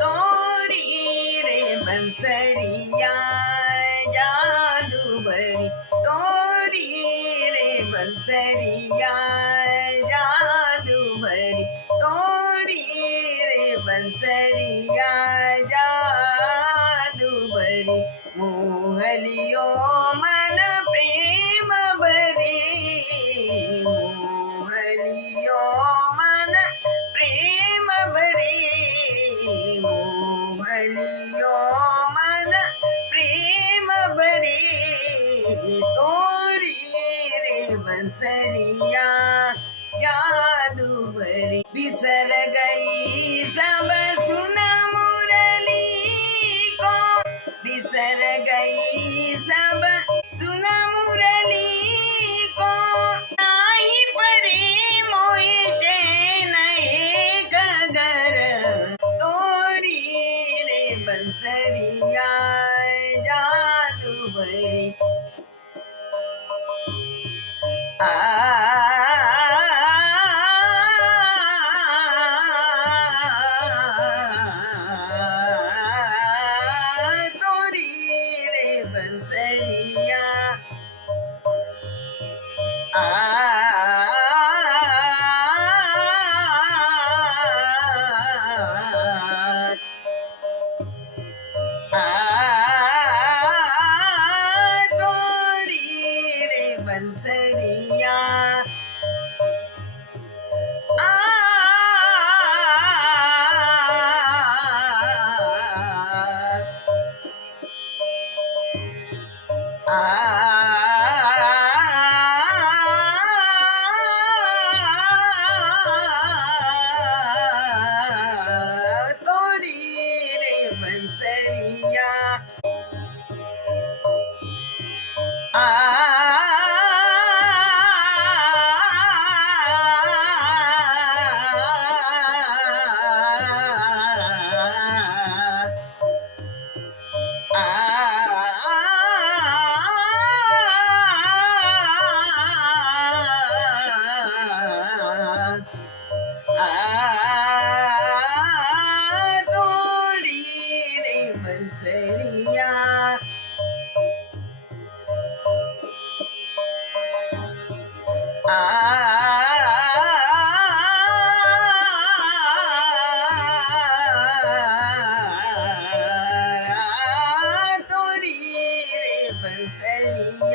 तोरी रे बंसरिया जादू भरी तोरी रे बंसरिया जादू भरी तोरी रे बंसरिया बंसरिया जादू भरी बिसर गई। सब सुन मुरली को बिसर गई। सब सुन मुरली को नाही परे मोहे चैन घर। तोरी रे बंसरिया जादू ah. बंसरिया आ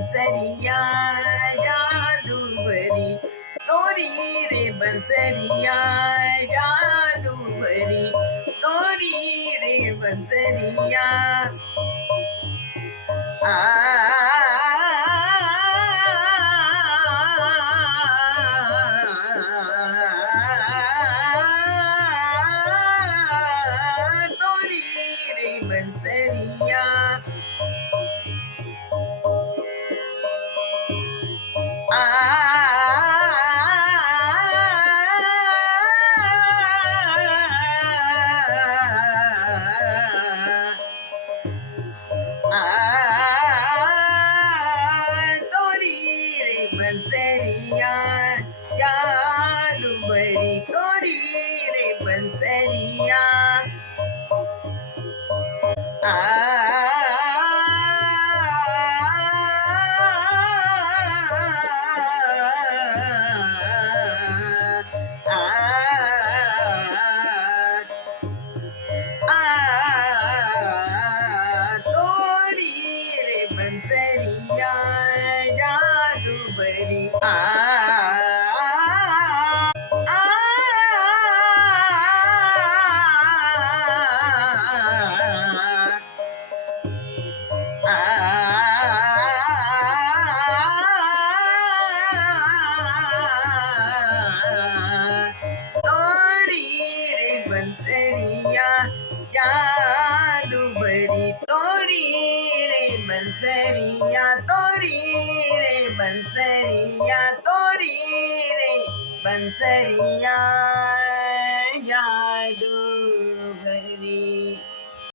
बंसरिया जादू भरी तोरी रे बंसरिया जादू भरी तोरी रे बंसरिया आ तोरी रे बंसरिया When's sería. બંસરિયા તોરી રે બંસરિયા તોરી રે બંસરિયા